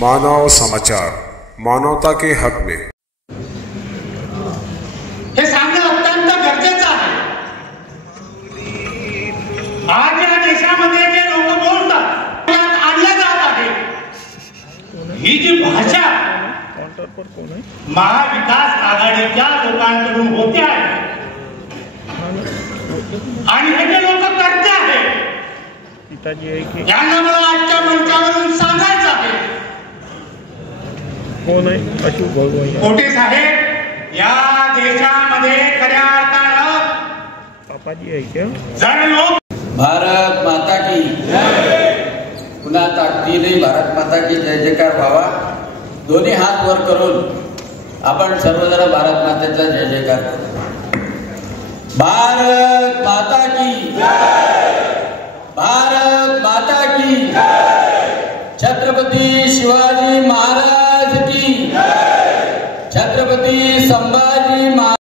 मानव समाचार, मानवता के हक में। हे सांगणं अत्यंत गरजेचं आहे। आज या देशामध्ये जे लोक बोलतात त्यात आणलं जात आहे, ही जी भाषा महाविकास आघाडीच्या लोकांकडून होते आहे आणि हे जे लोक करते आहेत यांना मला आजच्या मंचावरून सांगायचं आहे, कोटे साहेब, या देशामध्ये खऱ्या अर्थानं जण लोक भारत माता की पुन्हा ताकदीने भारत माता की जय जयकार व्हावा। दोन्ही हात वर करून आपण सर्वजण भारत मातेचा जय जयकार करू। भारत माता की, भारत माता की, छत्रपती शिवाजी महाराज की, छत्रपती संभाजी महाराज।